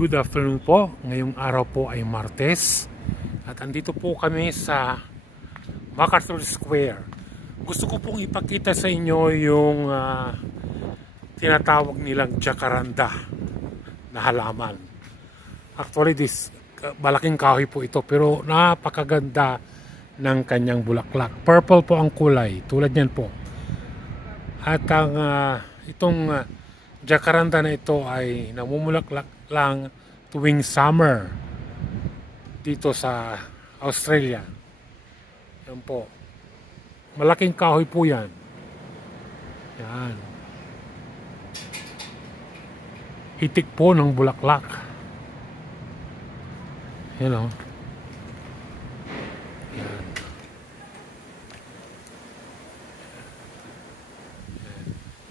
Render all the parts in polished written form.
Good afternoon po. Ngayong araw po ay Martes. At andito po kami sa MacArthur Square. Gusto ko pong ipakita sa inyo yung tinatawag nilang jacaranda na halaman. Actually, malaking kahoy po ito pero napakaganda ng kanyang bulaklak. Purple po ang kulay, tulad niyan po. At ang itong jacaranda na ito ay namumulaklak lang tuwing summer dito sa Australia. Yan po. Malaking kahoy po yan. Yan. Hitik po ng bulaklak. Yan o. Yan.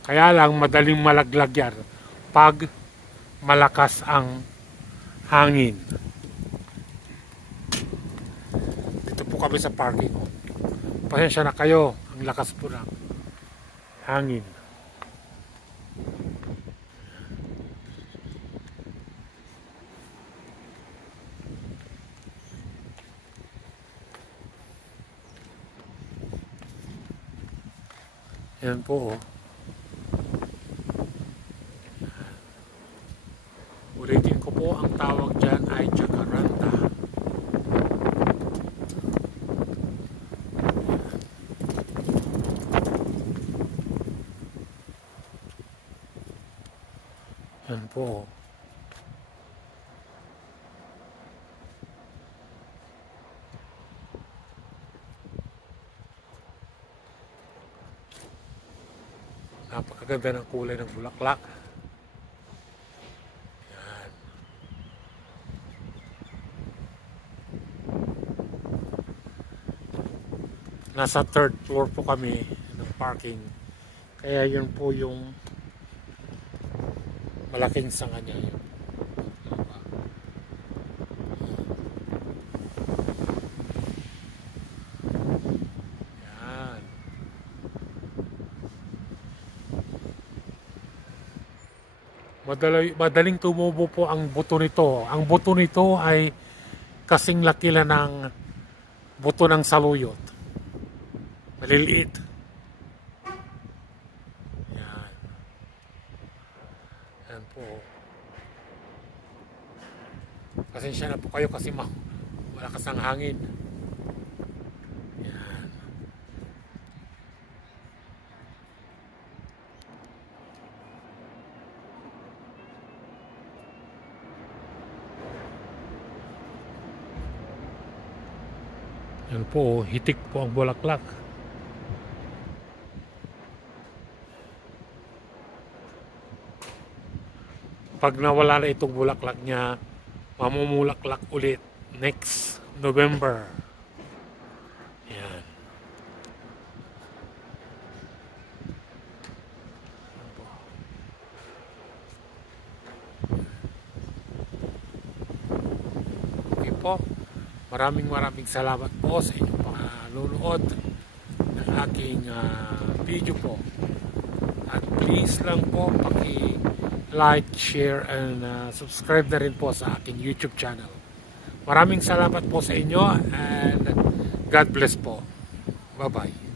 Kaya lang madaling malaglag yan pag malakas ang hangin. Dito po kami sa parking. Pasensya na kayo, ang lakas po ng hangin. Yan po oh. Ulitin ko po, ang tawag dyan ay jacaranda. Yan po. Napakaganda ng kulay ng bulaklak. Nasa third floor po kami ng parking. Kaya yun po yung malaking sanga niya. Yan. Madaling tumubo po ang buto nito. Ang buto nito ay kasing laki lang ng buto ng saluyot. Maliliit. Yan. Yan po. Pasensya na po kayo kasi malakas ang hangin. Yan. Yan po, hitik po ang bulaklak. Pag nawala na itong bulaklak niya, mamumulaklak ulit next November. Yan. Okay po. Maraming salamat po sa inyong panonood ng aking video po. At please lang po like, share, and subscribe na rin po sa aking YouTube channel. Maraming salamat po sa inyo and God bless po. Bye-bye.